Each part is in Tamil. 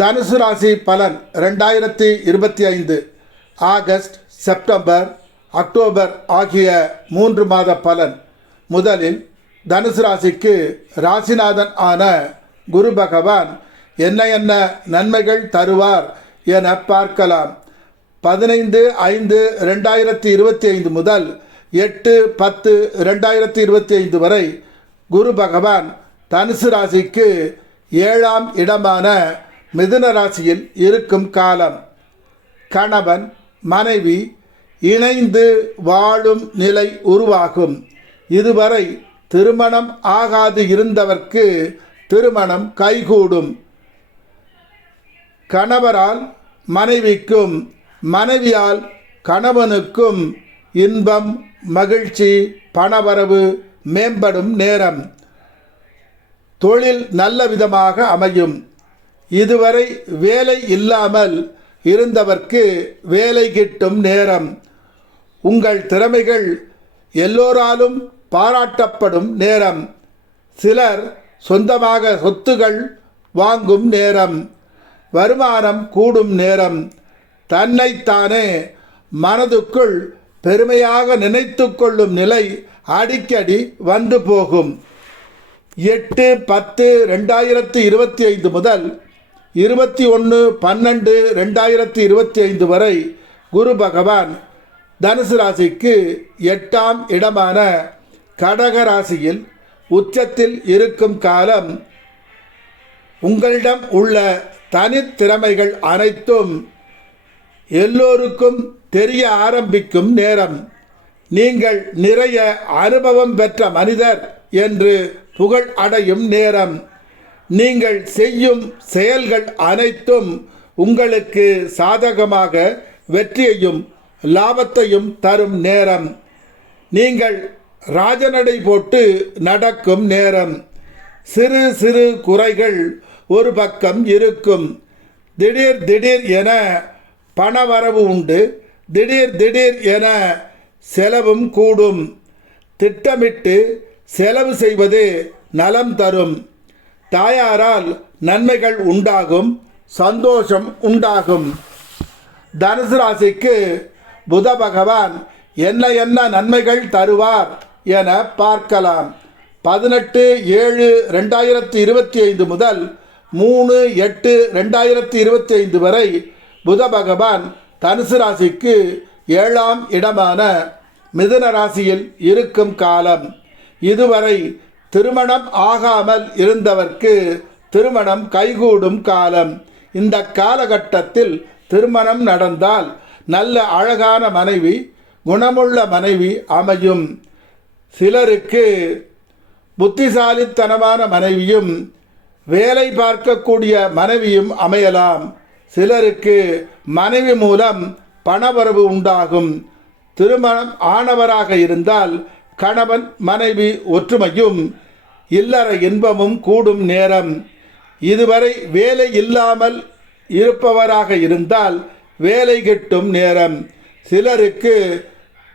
தனுசு ராசி பலன் ரெண்டாயிரத்தி இருபத்தி ஐந்து ஆகஸ்ட் செப்டம்பர் அக்டோபர் ஆகிய மூன்று மாத பலன். முதலில் தனுசு ராசிக்கு ராசிநாதன் ஆன குரு பகவான் என்ன என்ன நன்மைகள் தருவார் என பார்க்கலாம். பதினைந்து ஐந்து ரெண்டாயிரத்தி இருபத்தி ஐந்து முதல் எட்டு பத்து ரெண்டாயிரத்தி இருபத்தி ஐந்து வரை குரு பகவான் தனுசு ராசிக்கு ஏழாம் இடமான மிதுன ராசியில் இருக்கும் காலம். கணவன் மனைவி இணைந்து வாழும் நிலை உருவாகும். இதுவரை திருமணம் ஆகாது இருந்தவர்க்கு திருமணம் கைகூடும். கணவரால் மனைவிக்கும் மனைவியால் கணவனுக்கும் இன்பம் மகிழ்ச்சி பணவரவு மேம்படும் நேரம். தொழில் நல்ல விதமாக அமையும். இதுவரை வேலை இல்லாமல் இருந்தவர்க்கு வேலை கிட்டும் நேரம். உங்கள் திறமைகள் எல்லோராலும் பாராட்டப்படும் நேரம். சிலர் சொந்தமாக சொத்துகள் வாங்கும் நேரம். வருமானம் கூடும் நேரம். தன்னைத்தானே மனதுக்குள் பெருமையாக நினைத்து கொள்ளும் நிலை அடிக்கடி வந்து போகும். எட்டு பத்து ரெண்டாயிரத்தி இருபத்தி ஐந்து முதல் இருபத்தி ஒன்று பன்னெண்டு ரெண்டாயிரத்தி இருபத்தி ஐந்து வரை குரு பகவான் தனுசு ராசிக்கு எட்டாம் இடமான கடக ராசியில் உச்சத்தில் இருக்கும் காலம் உங்களிடம் உள்ள தனித்திறமைகள் அனைத்தும் எல்லோருக்கும் தெரிய ஆரம்பிக்கும் நேரம். நீங்கள் நிறைய அனுபவம் பெற்ற மனிதர் என்று புகழ் அடையும் நேரம். நீங்கள் செய்யும் செயல்கள் அனைத்தும் உங்களுக்கு சாதகமாக வெற்றியையும் லாபத்தையும் தரும் நேரம். நீங்கள் ராஜநடை போட்டு நடக்கும் நேரம். சிறு சிறு குறைகள் ஒரு பக்கம் இருக்கும். திடீர் திடீர் என பணவரவு உண்டு. திடீர் திடீர் என செலவும் கூடும். திட்டமிட்டு செலவு செய்வது நலம் தரும். தாயாரால் நன்மைகள் உண்டாகும் சந்தோஷம் உண்டாகும். தனுசு ராசிக்கு புத பகவான் என்ன என்ன நன்மைகள் தருவார் என பார்க்கலாம். பதினெட்டு ஏழு ரெண்டாயிரத்தி இருபத்தி ஐந்து முதல் மூணு எட்டு ரெண்டாயிரத்தி இருபத்தி ஐந்து வரை புத பகவான் தனுசு ராசிக்கு ஏழாம் இடமான மிதுன ராசியில் இருக்கும் காலம். இதுவரை திருமணம் ஆகாமல் இருந்தவர்க்கு திருமணம் கைகூடும் காலம். இந்த காலகட்டத்தில் திருமணம் நடந்தால் நல்ல அழகான மனைவி குணமுள்ள மனைவி அமையும். சிலருக்கு புத்திசாலித்தனமான மனைவியும் வேலை பார்க்கக்கூடிய மனைவியும் அமையலாம். சிலருக்கு மனைவி மூலம் பணவரவு உண்டாகும். திருமணம் ஆனவராக இருந்தால் கணவன் மனைவி ஒற்றுமையும் இல்லற இன்பமும் கூடும் நேரம். இதுவரை வேலை இல்லாமல் இருப்பவராக இருந்தால் வேலை கிட்டும் நேரம். சிலருக்கு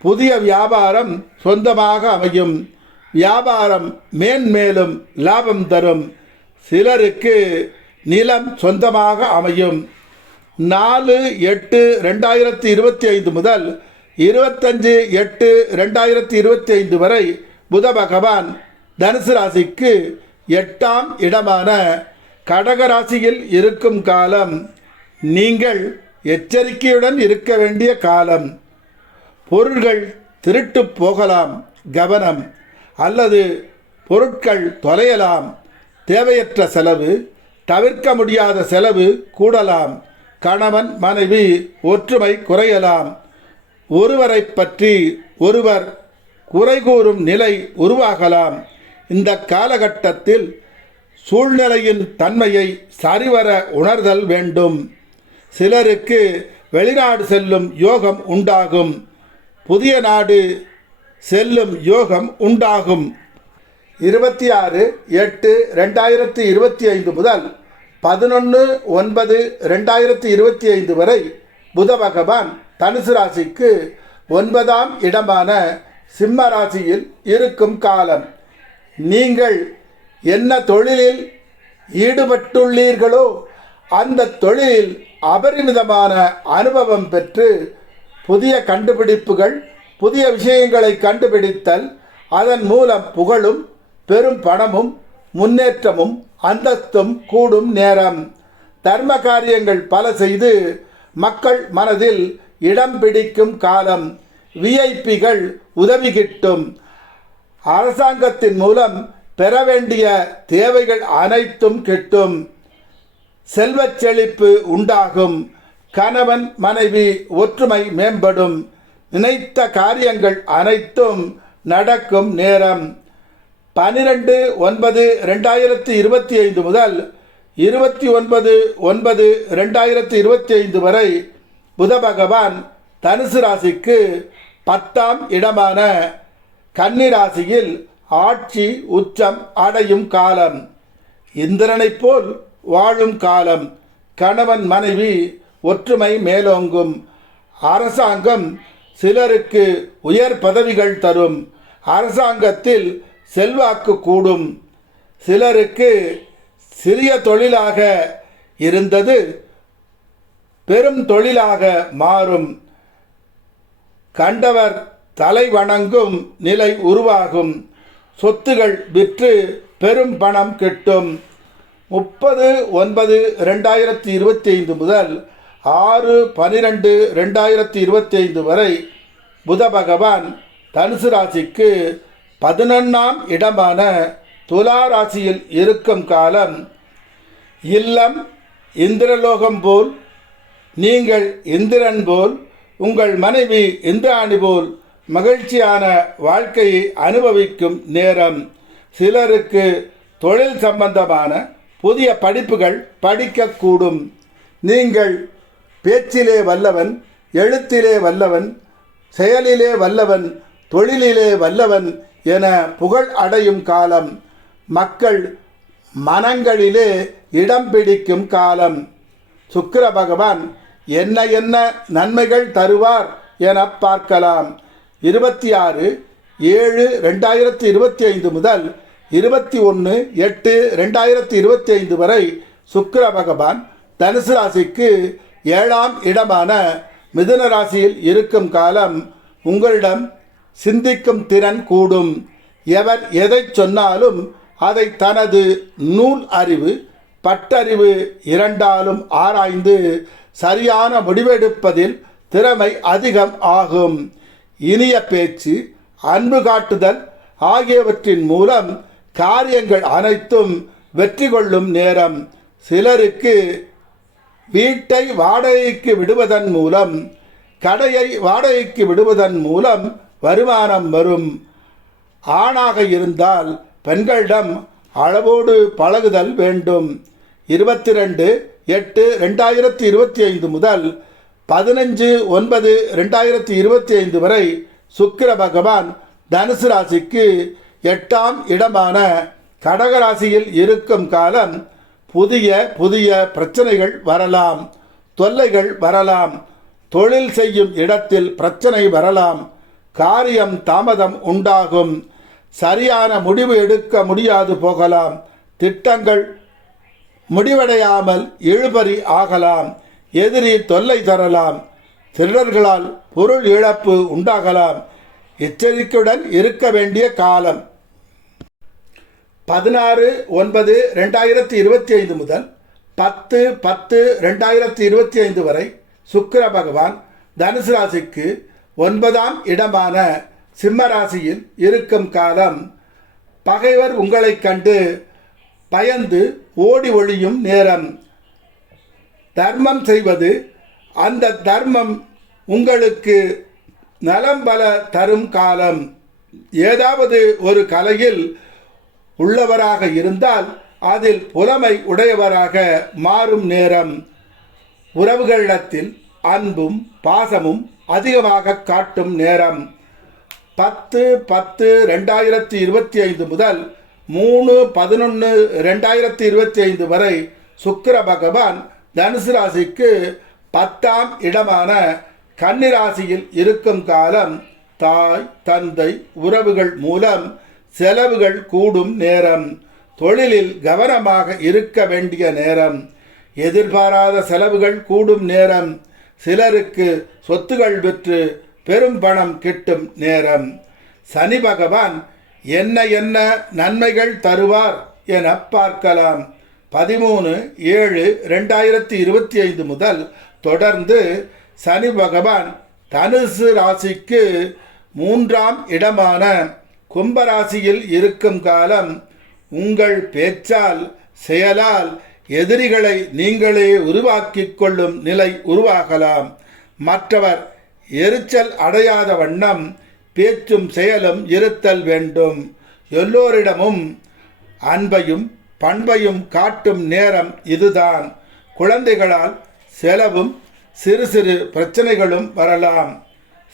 புதிய வியாபாரம் சொந்தமாக அமையும். வியாபாரம் மேன்மேலும் லாபம் தரும். சிலருக்கு நிலம் சொந்தமாக அமையும். நாலு எட்டு ரெண்டாயிரத்தி இருபத்தி ஐந்து முதல் இருபத்தஞ்சு எட்டு ரெண்டாயிரத்தி இருபத்தி ஐந்து வரை புத பகவான் தனுசு ராசிக்கு எட்டாம் இடமான கடக ராசியில் இருக்கும் காலம் நீங்கள் எச்சரிக்கையுடன் இருக்க வேண்டிய காலம். பொருள்கள் திருட்டு போகலாம் கவனம். அல்லது பொருட்கள் தொலையலாம் தேவையற்ற செலவு தவிர்க்க முடியாத செலவு கூடலாம். கணவன் மனைவி ஒற்றுமை குறையலாம். ஒருவரை பற்றி ஒருவர் குறை கூறும் நிலை உருவாகலாம். இந்த காலகட்டத்தில் சூழ்நிலையின் தன்மையை சரிவர உணர்தல் வேண்டும். சிலருக்கு வெளிநாடு செல்லும் யோகம் உண்டாகும். புதிய நாடு செல்லும் யோகம் உண்டாகும். இருபத்தி ஆறு எட்டு ரெண்டாயிரத்தி இருபத்தி ஐந்து முதல் பதினொன்று ஒன்பது ரெண்டாயிரத்தி இருபத்தி ஐந்து வரை புத பகவான் தனுசு ராசிக்கு ஒன்பதாம் இடமான சிம்ம ராசியில் இருக்கும் காலம். நீங்கள் என்ன தொழிலில் ஈடுபட்டுள்ளீர்களோ அந்த தொழிலில் அபரிமிதமான அனுபவம் பெற்று புதிய கண்டுபிடிப்புகள் புதிய விஷயங்களை கண்டுபிடித்தல் அதன் மூலம் புகழும் பெரும் பணமும் முன்னேற்றமும் அந்தஸ்தும் கூடும் நேரம். தர்ம காரியங்கள் பல செய்து மக்கள் மனதில் இடம் பிடிக்கும் காலம் விஐபிகள் உதவி கிட்டும் அரசாங்கத்தின் மூலம் பெற வேண்டிய தேவைகள் அனைத்தும் கிட்டும். செல்வச் செழிப்பு உண்டாகும். கணவன் மனைவி ஒற்றுமை மேம்படும். நினைத்த காரியங்கள் அனைத்தும் நடக்கும் நேரம். பனிரெண்டு ஒன்பது ரெண்டாயிரத்தி இருபத்தி ஐந்து முதல் இருபத்தி ஒன்பது ஒன்பது ரெண்டாயிரத்தி இருபத்தி ஐந்து வரை புத பகவான் தனுசு ராசிக்கு பத்தாம் இடமான கன்னி ராசியில் ஆட்சி உச்சம் அடையும் காலம். இந்திரனைப் போல் வாழும் காலம். கணவன் மனைவி ஒற்றுமை மேலோங்கும். அரசாங்கம் சிலருக்கு உயர் பதவிகள் தரும். அரசாங்கத்தில் செல்வாக்கு கூடும். சிலருக்கு சிறிய தொழிலாக இருந்தது பெரும் தொழிலாக மாறும். கண்டவர் தலை வணங்கும் நிலை உருவாகும். சொத்துகள் விற்று பெரும் பணம் கிட்டும். முப்பது ஒன்பது ரெண்டாயிரத்தி இருபத்தி ஐந்து முதல் ஆறு பனிரெண்டு ரெண்டாயிரத்தி இருபத்தி ஐந்து வரை புத பகவான் தனுசு ராசிக்கு பதினொன்றாம் இடமான துலா ராசியில் இருக்கும் காலம் இல்லம் இந்திரலோகம் போல் நீங்கள் இந்திரன் போல் உங்கள் மனைவி இந்திராணி போல் மகிழ்ச்சியான வாழ்க்கையை அனுபவிக்கும் நேரம். சிலருக்கு தொழில் சம்பந்தமான புதிய படிப்புகள் படிக்கக்கூடும். நீங்கள் பேச்சிலே வல்லவன் எழுத்திலே வல்லவன் செயலிலே வல்லவன் தொழிலிலே வல்லவன் என புகழ் அடையும் காலம். மக்கள் மனங்களிலே இடம் பிடிக்கும் காலம். சுக்கிர பகவான் என்ன என்ன நன்மைகள் தருவார் என பார்க்கலாம். இருபத்தி ஆறு ஏழு ரெண்டாயிரத்தி இருபத்தி ஐந்து முதல் இருபத்தி ஒன்று எட்டு ரெண்டாயிரத்தி இருபத்தி ஐந்து வரை சுக்கிர பகவான் தனுசு ராசிக்கு ஏழாம் இடமான மிதுன ராசியில் இருக்கும் காலம் உங்களிடம் சிந்திக்கும் திறன் கூடும். எவர் எதை சொன்னாலும் அதை தனது நூல் அறிவு பட்டறிவு இரண்டாலும் ஆராய்ந்து சரியான முடிவெடுப்பதில் திறமை அதிகம் ஆகும். இனிய பேச்சு அன்பு காட்டுதல் ஆகியவற்றின் மூலம் காரியங்கள் அனைத்தும் வெற்றி கொள்ளும் நேரம். சிலருக்கு வீட்டை வாடகைக்கு விடுவதன் மூலம் கடையை வாடகைக்கு விடுவதன் மூலம் வருமானம் வரும். ஆணாக இருந்தால் பெண்களிடம் அளவோடு பழகுதல் வேண்டும். இருபத்தி ரெண்டு எட்டு ரெண்டாயிரத்தி இருபத்தி ஐந்து முதல் பதினஞ்சு ஒன்பது ரெண்டாயிரத்தி இருபத்தி ஐந்து வரை சுக்கிர பகவான் தனுசு ராசிக்கு எட்டாம் இடமான கடகராசியில் இருக்கும் காலம் புதிய புதிய பிரச்சனைகள் வரலாம் தொல்லைகள் வரலாம் தொழில் செய்யும் இடத்தில் பிரச்சனை வரலாம் காரியம் தாமதம் உண்டாகும் சரியான முடிவு எடுக்க முடியாது போகலாம் திட்டங்கள் முடிவடையாமல் இழுபறி ஆகலாம் எதிரி தொல்லை தரலாம் திருடர்களால் பொருள் இழப்பு உண்டாகலாம். எச்சரிக்கையுடன் இருக்க வேண்டிய காலம். பதினாறு ஒன்பது ரெண்டாயிரத்தி இருபத்தி ஐந்து முதல் பத்து பத்து ரெண்டாயிரத்தி இருபத்தி ஐந்து வரை சுக்கிர பகவான் தனுசு ராசிக்கு ஒன்பதாம் இடமான சிம்ம ராசியில் இருக்கும் காலம். பகைவர் உங்களைக் கண்டு பயந்து ஓடி ஒழியும் நேரம். தர்மம் செய்வது அந்த தர்மம் உங்களுக்கு நலம் பல தரும் காலம். ஏதாவது ஒரு கலையில் உள்ளவராக இருந்தால் அதில் புலமை உடையவராக மாறும் நேரம். உறவுகளிடத்தில் அன்பும் பாசமும் அதிகமாக காட்டும் நேரம். பத்து பத்து ரெண்டாயிரத்தி இருபத்தி ஐந்து முதல் மூணு பதினொன்று ரெண்டாயிரத்தி இருபத்தி ஐந்து வரை சுக்கிர பகவான் தனுசு ராசிக்கு பத்தாம் இடமான கன்னிராசியில் இருக்கும் காலம் தாய் தந்தை உறவுகள் மூலம் செலவுகள் கூடும் நேரம். தொழிலில் கவனமாக இருக்க வேண்டிய நேரம். எதிர்பாராத செலவுகள் கூடும் நேரம். சிலருக்கு சொத்துகள் விற்று பெரும் பணம் கிட்டும் நேரம். சனி பகவான் என்ன என்ன நன்மைகள் தருவார் என பார்க்கலாம். பதிமூணு ஏழு ரெண்டாயிரத்தி இருபத்தி ஐந்து முதல் தொடர்ந்து சனி பகவான் தனுசு ராசிக்கு மூன்றாம் இடமான கும்பராசியில் இருக்கும் காலம் உங்கள் பேச்சால் செயலால் எதிரிகளை நீங்களே உருவாக்கி கொள்ளும் நிலை உருவாகலாம். மற்றவர் எரிச்சல் அடையாத வண்ணம் பேச்சும் செயலும் இருத்தல் வேண்டும். எல்லோரிடமும் அன்பையும் பண்பையும் காட்டும் நேரம் இதுதான். குழந்தைகளால் செலவும் சிறு சிறு பிரச்சனைகளும் வரலாம்.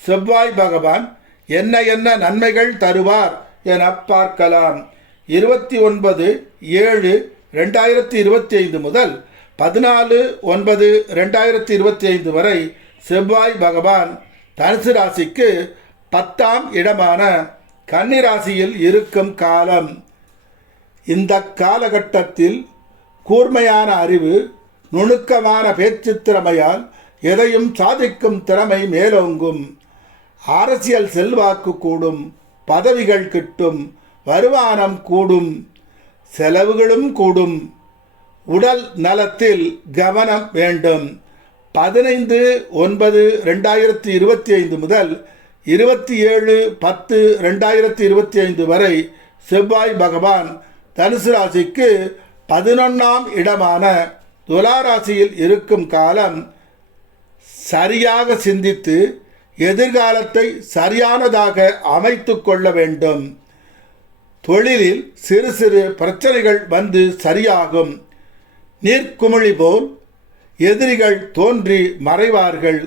செவ்வாய் பகவான் என்ன என்ன நன்மைகள் தருவார் என பார்க்கலாம். இருபத்தி ஒன்பது ஏழு ரெண்டாயிரத்தி இருபத்தி ஐந்து முதல் பதினாலு ஒன்பது ரெண்டாயிரத்தி இருபத்தி ஐந்து வரை செவ்வாய் பகவான் தனுசு ராசிக்கு பத்தாம் இடமான கன்னிராசியில் இருக்கும் காலம். இந்த காலகட்டத்தில் கூர்மையான அறிவு நுணுக்கமான பேச்சு திறமையால் எதையும் சாதிக்கும் திறமை மேலோங்கும். அரசியல் செல்வாக்கு கூடும் பதவிகள் கிட்டும் வருமானம் கூடும் செலவுகளும் கூடும். உடல் நலத்தில் கவனம் வேண்டும். பதினைந்து ஒன்பது ரெண்டாயிரத்தி இருபத்தி ஐந்து முதல் இருபத்தி ஏழு பத்து ரெண்டாயிரத்தி இருபத்தி ஐந்து வரை செவ்வாய் பகவான் தனுசு ராசிக்கு பதினொன்றாம் இடமான துலா ராசியில் இருக்கும் காலம் சரியாக சிந்தித்து எதிர்காலத்தை சரியானதாக அமைத்து கொள்ள வேண்டும். தொழிலில் சிறு சிறு பிரச்சனைகள் வந்து சரியாகும். நீர்க்குமிழி போல் எதிரிகள் தோன்றி மறைவார்கள்.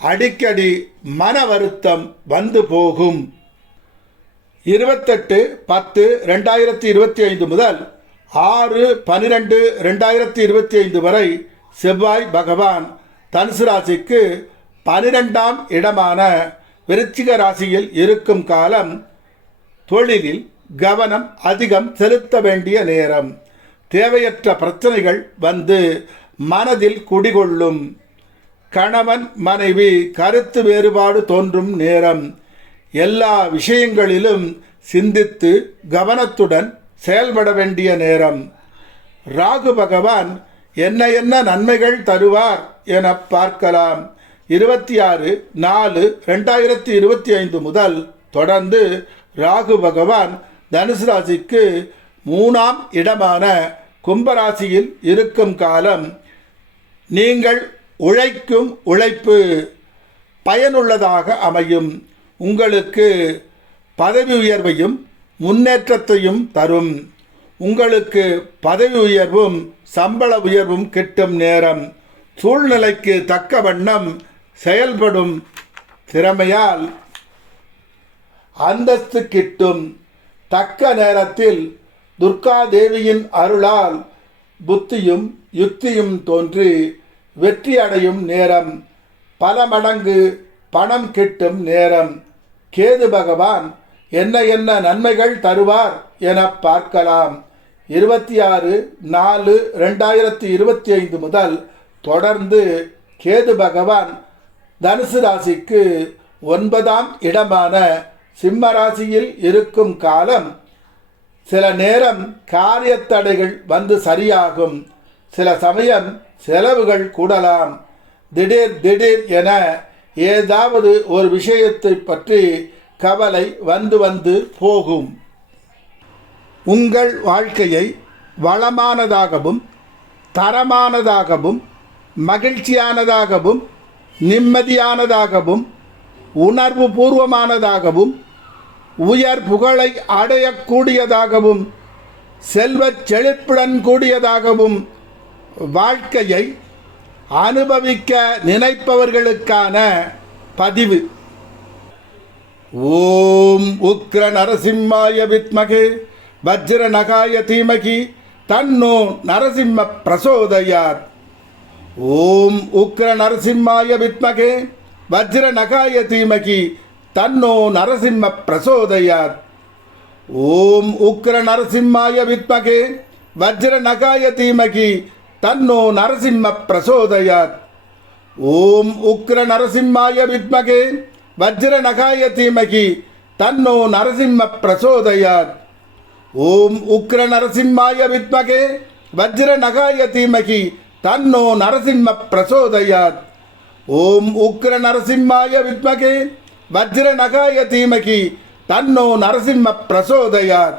அடிக்கடி மன வருத்தம் வந்து போகும். இருபத்தெட்டு பத்து ரெண்டாயிரத்தி இருபத்தி ஐந்து முதல் ஆறு பனிரெண்டு ரெண்டாயிரத்தி இருபத்தி ஐந்து வரை செவ்வாய் பகவான் தனுசு ராசிக்கு பனிரெண்டாம் இடமான விருச்சிக ராசியில் இருக்கும் காலம் தொழிலில் கவனம் அதிகம் செலுத்த வேண்டிய நேரம். தேவையற்ற பிரச்சனைகள் வந்து மனதில் குடிகொள்ளும். கணவன் மனைவி கருத்து வேறுபாடு தோன்றும் நேரம். எல்லா விஷயங்களிலும் சிந்தித்து கவனத்துடன் செயல்பட வேண்டிய நேரம். ராகு பகவான் என்ன என்ன நன்மைகள் தருவார் என பார்க்கலாம். இருபத்தி ஆறு நாலு ரெண்டாயிரத்தி இருபத்தி ஐந்து முதல் தொடர்ந்து ராகு பகவான் தனுசு ராசிக்கு மூணாம் இடமான கும்பராசியில் இருக்கும் காலம். நீங்கள் உழைக்கும் உழைப்பு பயனுள்ளதாக அமையும். உங்களுக்கு பதவி உயர்வையும் முன்னேற்றத்தையும் தரும். உங்களுக்கு பதவி உயர்வும் சம்பள உயர்வும் கிட்டும் நேரம். சூழ்நிலைக்கு தக்க வண்ணம் செயல்படும் திறமையால் அந்தஸ்து கிட்டும். தக்க நேரத்தில் துர்கா தேவியின் அருளால் புத்தியும் யுக்தியும் தோன்றி வெற்றி அடையும் நேரம். பல மடங்கு பணம் கிட்டும் நேரம். கேது பகவான் என்ன என்ன நன்மைகள் தருவார் என பார்க்கலாம். இருபத்தி ஆறு நாலு ரெண்டாயிரத்தி இருபத்தி ஐந்து முதல் தொடர்ந்து கேது பகவான் தனுசு ராசிக்கு ஒன்பதாம் இடமான சிம்ம ராசியில் இருக்கும் காலம். சில நேரம் காரியத்தடைகள் வந்து சரியாகும். சில சமயம் செலவுகள் கூடலாம். திடீர் திடீர் என ஏதாவது ஒரு விஷயத்தை பற்றி கவலை வந்து வந்து போகும். உங்கள் வாழ்க்கையை வளமானதாகவும் தரமானதாகவும் மகிழ்ச்சியானதாகவும் நிம்மதியானதாகவும் உணர்வு பூர்வமானதாகவும் உயர் புகழை அடையக்கூடியதாகவும் செல்வச் செழிப்புடன் கூடியதாகவும் வாழ்க்கையை அனுபவிக்க நினைப்பவர்களுக்கான பதிவு. ஓம் உக்ர நரசிம்மாய வித்மகே வஜ்ர நகாய தீமகி தன்னோ நரசிம்ம பிரசோதயாத். ஓம் உக்ர நரசிம்மாய வித்மகே வஜ்ர நகாய தீமகி தன்னோ நரசிம்ம பிரசோதயாத். ஓம் உக்ர நரசிம்மாய வித்மகே வஜ்ர நகாய தீமகி தன்னோ நரசிம்ம பிரசோதயாத். ஓம் உக்ர நரசிம்மாய வித்மகே வஜ்ர நகாய தீமகி தன்னோ நரசிம்ம பிரசோதயாத். ஓம் உக்ர நரசிம்மாய வித்மகே வஜ்ர நகாய தீமகி தன்னோ நரசிம்ம பிரசோதயாத். ஓம் உக்ர நரசிம்மாய வித்மகே வஜ்ர நகாய தீமகி தன்னோ நரசிம்ம பிரசோதயாத்.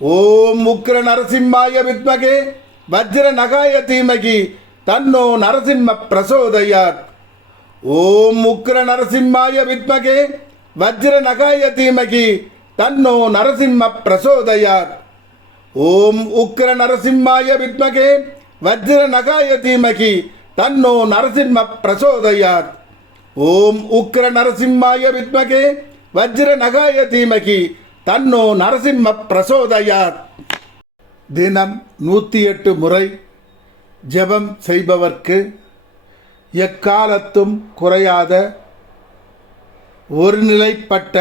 ஓம் உக்ர நரசிம்மாய வித்மகே வஜ்ர நகாய தீமகி தன்னோ நரசிம்ம பிரசோதயாத். ஓம் உக்ர நரசிம்மாய வித்மகே வஜ்ர நகாய தீமகி தன்னோ நரசிம்ம பிரசோதயாத். ஓம் உக்ர நரசிம்மாய வித்மகே வஜ்ர நகாய தீமகி தன்னோ நரசிம்ம பிரசோதயாத். ஓம் உக்ர நரசிம்மாய வித்மகே வஜ்ர நகாய தீமகி தன்னோ நரசிம்ம பிரசோதயாத். தினம் நூற்றி எட்டு முறை ஜெபம் செய்பவர்க்கு எக்காலத்தும் குறையாத ஒருநிலைப்பட்ட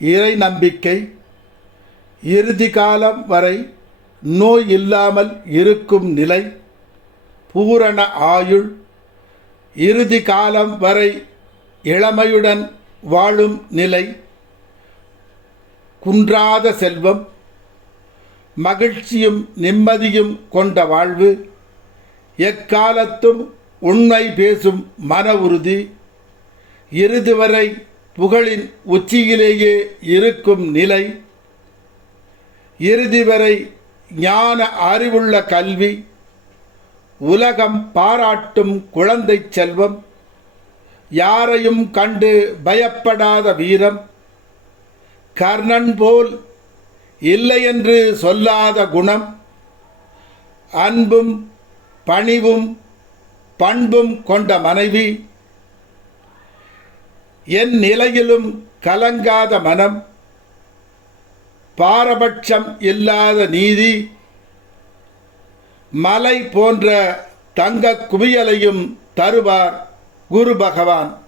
இறை நம்பிக்கை இறுதி காலம் வரை நோய் இல்லாமல் இருக்கும் நிலை பூரண ஆயுள் இறுதி காலம் வரை இளமையுடன் வாழும் நிலை குன்றாத செல்வம் மகிழ்ச்சியும் நிம்மதியும் கொண்ட வாழ்வு. எக்காலத்தும் உண்மை பேசும் மன உறுதி. இறுதி வரை புகழின் உச்சியிலேயே இருக்கும் நிலை. இறுதி வரை ஞான அறிவுள்ள கல்வி. உலகம் பாராட்டும் குழந்தை செல்வம். யாரையும் கண்டு பயப்படாத வீரம். கர்ணன் போல் இல்லை என்று சொல்லாத குணம் அன்பும் பணிவும் பண்பும் கொண்ட மனைவி என் நிலையிலும் கலங்காத மனம் பாரபட்சம் இல்லாத நீதி மலை போன்ற தங்க குவியலையும் தருவார் குரு பகவான்.